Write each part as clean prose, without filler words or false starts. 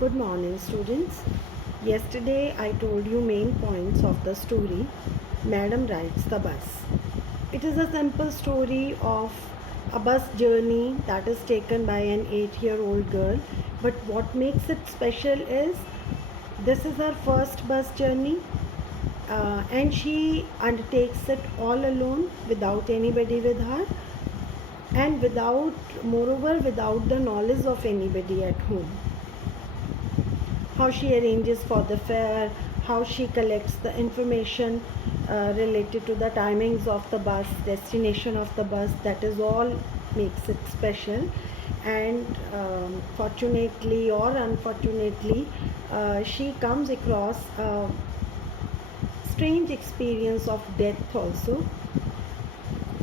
Good morning, students. Yesterday I told you main points of the story Madam Rides the Bus. It is a simple story of a bus journey that is taken by an 8-year-old girl, but what makes it special is this is her first bus journey, and she undertakes it all alone without anybody with her, and without the knowledge of anybody at home. How she arranges for the fare, how she collects the information related to the timings of the bus, destination of the bus, that is all makes it special. And fortunately or unfortunately, she comes across a strange experience of death also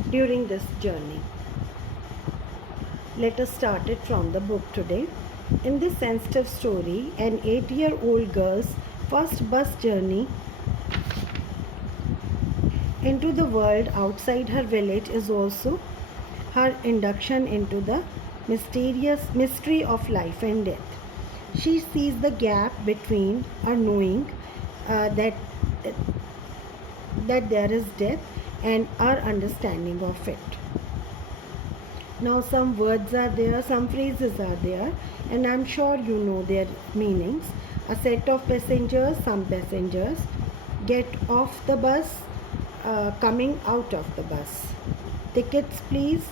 during this journey. Let us start it from the book today. In this sensitive story, an 8-year-old girl's first bus journey into the world outside her village is also her induction into the mysterious mystery of life and death. She sees the gap between her knowing that there is death and our understanding of it. Now some words are there, some phrases are there, and I'm sure you know their meanings. A set of passengers, some passengers get off the bus, coming out of the bus. Tickets please.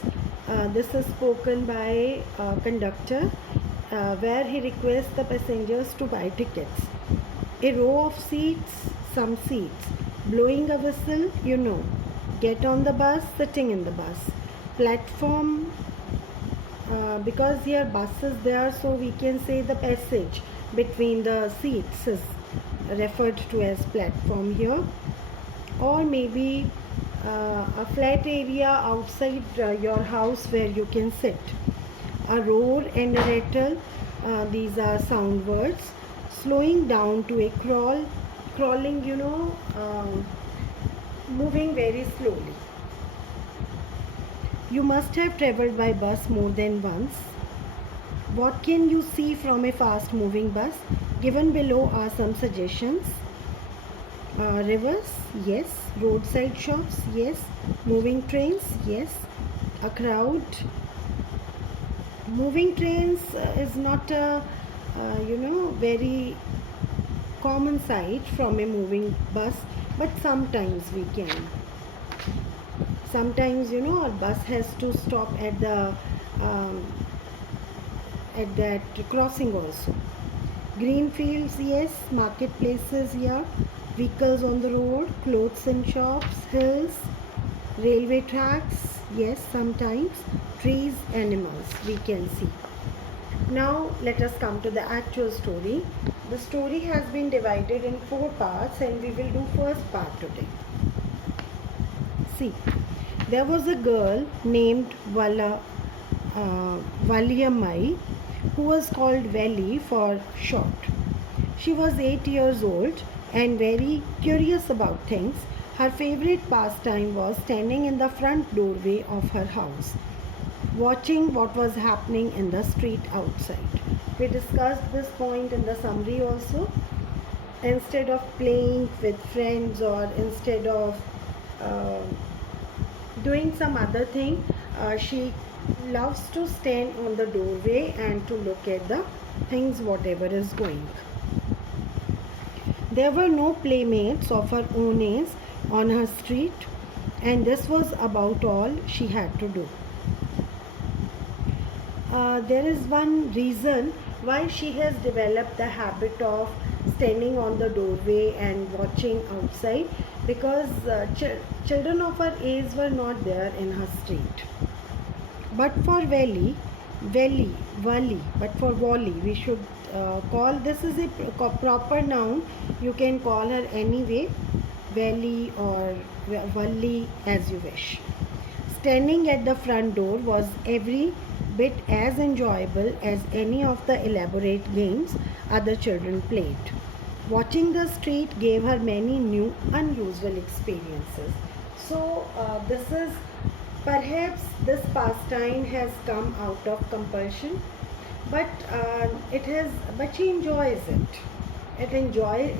This is spoken by conductor, where he requests the passengers to buy tickets. A row of seats, some seats. Blowing a whistle, you know. Get on the bus, sitting in the bus. Platform, because here bus is there, so we can say the passage between the seats is referred to as platform here, or maybe a flat area outside your house where you can sit. A roar and a rattle, these are sound words. Slowing down to a crawling, moving very slowly. You must have travelled by bus more than once. What can you see from a fast moving bus? Given below are some suggestions. Rivers, yes. Roadside shops, yes. Moving trains, yes. A crowd. Moving trains is not a very common sight from a moving bus, but sometimes we can. Sometimes our bus has to stop at that crossing also. Green fields, yes. Marketplaces here. Vehicles on the road. Clothes in shops. Hills. Railway tracks, yes. Sometimes trees, animals we can see. Now let us come to the actual story. The story has been divided in 4 parts, and we will do first part today. See, there was a girl named Valiamai, who was called Vali for short. She was 8 years old and very curious about things. Her favorite pastime was standing in the front doorway of her house, watching what was happening in the street outside. We discussed this point in the summary also. Instead of playing with friends, or instead of doing some other thing, she loves to stand on the doorway and to look at the things whatever is going. There were no playmates of her own age on her street, and this was about all she had to do. There is one reason why she has developed the habit of standing on the doorway and watching outside, because children of her age were not there in her street. But for Vali, we should call, this is a proper noun. You can call her anyway, Vali or Valli, as you wish. Standing at the front door was every bit as enjoyable as any of the elaborate games other children played. Watching the street gave her many new, unusual experiences. So, perhaps this pastime has come out of compulsion. but she enjoys it.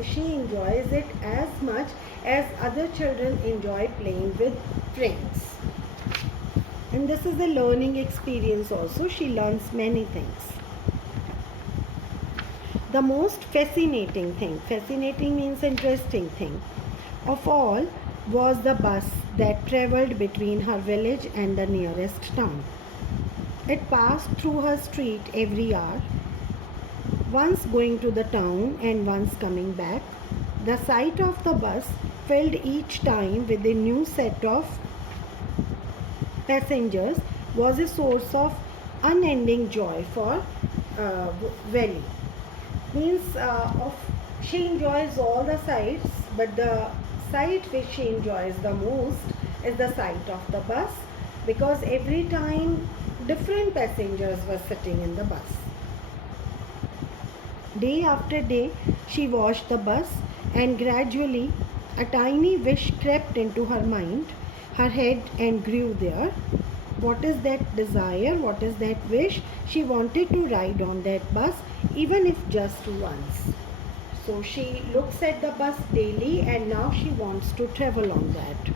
She enjoys it as much as other children enjoy playing with friends. And this is a learning experience also. She learns many things. The most fascinating means interesting thing, of all was the bus that travelled between her village and the nearest town. It passed through her street every hour, once going to the town and once coming back. The sight of the bus filled each time with a new set of passengers was a source of unending joy for Valley. Means she enjoys all the sights, but the sight which she enjoys the most is the sight of the bus, because every time different passengers were sitting in the bus. Day after day she watched the bus, and gradually a tiny wish crept into her mind, her head, and grew there. What is that desire? What is that wish? She wanted to ride on that bus, even if just once. So she looks at the bus daily, and now she wants to travel on that.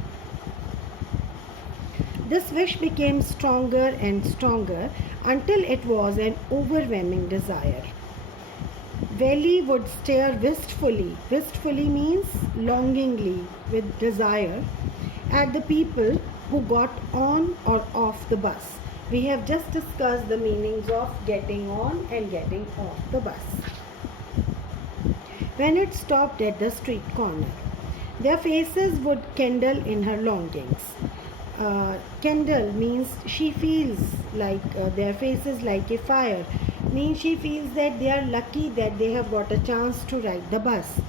This wish became stronger and stronger until it was an overwhelming desire. Valley would stare wistfully means longingly, with desire, at the people who got on or off the bus. We have just discussed the meanings of getting on and getting off the bus. When it stopped at the street corner, their faces would kindle in her longings. Kindle means she feels like their faces like a fire, means she feels that they are lucky that they have got a chance to ride the bus.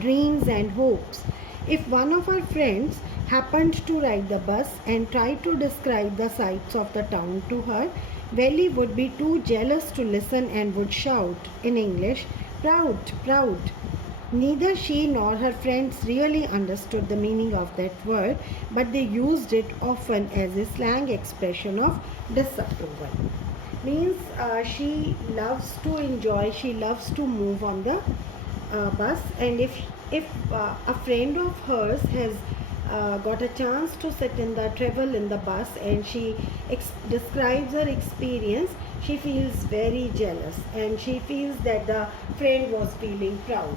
Dreams and hopes. If one of her friends happened to ride the bus and tried to describe the sights of the town to her, Valley would be too jealous to listen and would shout in English, "Proud, proud." Neither she nor her friends really understood the meaning of that word, but they used it often as a slang expression of disapproval. Means she loves to enjoy, she loves to move on the bus, and if a friend of hers has got a chance to sit in the travel in the bus, and she describes her experience, she feels very jealous, and she feels that the friend was feeling proud.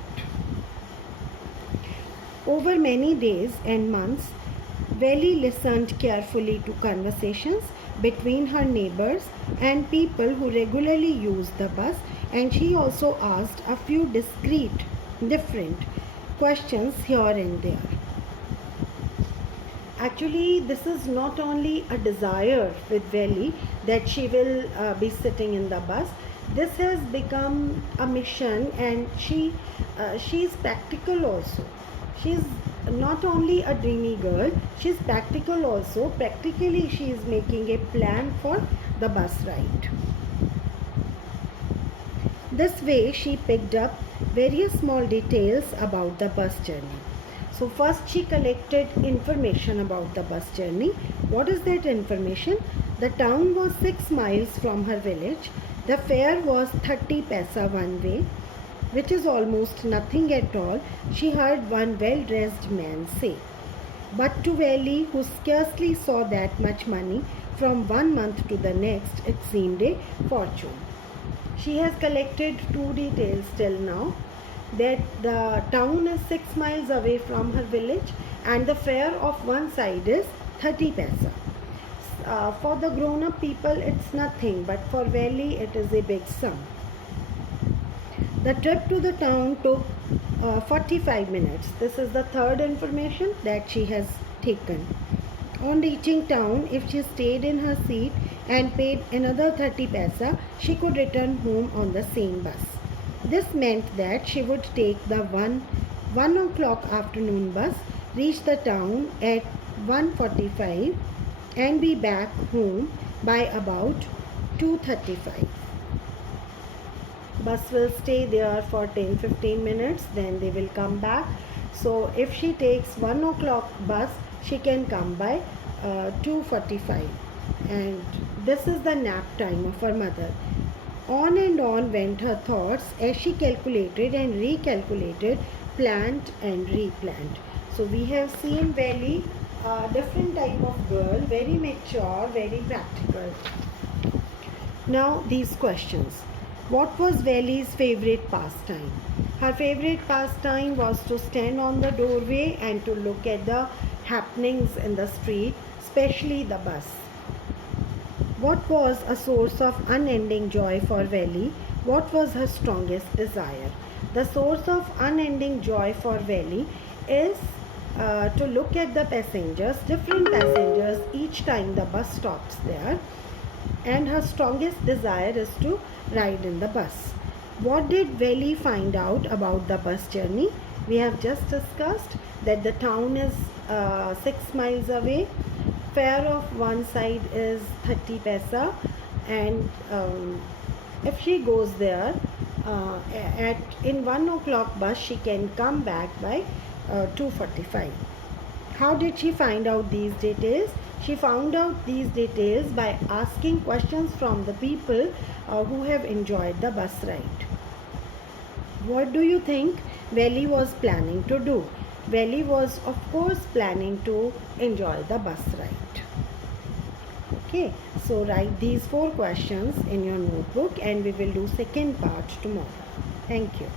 Over many days and months, Valley listened carefully to conversations between her neighbors and people who regularly used the bus, and she also asked a few different questions here and there. Actually, this is not only a desire with Valley that she will be sitting in the bus. This has become a mission, and she is practical also. She's not only a dreamy girl, she's practical also. Practically, she is making a plan for the bus ride. This way, she picked up various small details about the bus journey. So first she collected information about the bus journey. What is that information? The town was 6 miles from her village. The fare was 30 paisa one way, which is almost nothing at all, she heard one well-dressed man say. But to Valley, who scarcely saw that much money from one month to the next, it seemed a fortune. She has collected 2 details till now, that the town is 6 miles away from her village and the fare of one side is 30 paisa. For the grown-up people it's nothing, but for Valley it is a big sum. The trip to the town took 45 minutes. This is the third information that she has taken. On reaching town, if she stayed in her seat and paid another 30 paisa, she could return home on the same bus. This meant that she would take the 1 o'clock afternoon bus, reach the town at 1:45 and be back home by about 2:35. Bus will stay there for 10-15 minutes, then they will come back. So if she takes 1 o'clock bus, she can come by 2:45. And this is the nap time of her mother. On and on went her thoughts as she calculated and recalculated, planned and replanned. So we have seen very different type of girl, very mature, very practical. Now these questions. What was Valley's favorite pastime? Her favorite pastime was to stand on the doorway and to look at the happenings in the street, especially the bus. What was a source of unending joy for Valley? What was her strongest desire? The source of unending joy for Valley is to look at the passengers, different passengers, each time the bus stops there. And her strongest desire is to ride in the bus. What did Valley find out about the bus journey? We have just discussed that the town is 6 miles away. Fare of one side is 30 paisa, and if she goes there in 1 o'clock bus, she can come back by 2:45. How did she find out these details? She found out these details by asking questions from the people who have enjoyed the bus ride. What do you think Valley was planning to do? Valley was, of course, planning to enjoy the bus ride. Okay, so write these 4 questions in your notebook and we will do second part tomorrow. Thank you.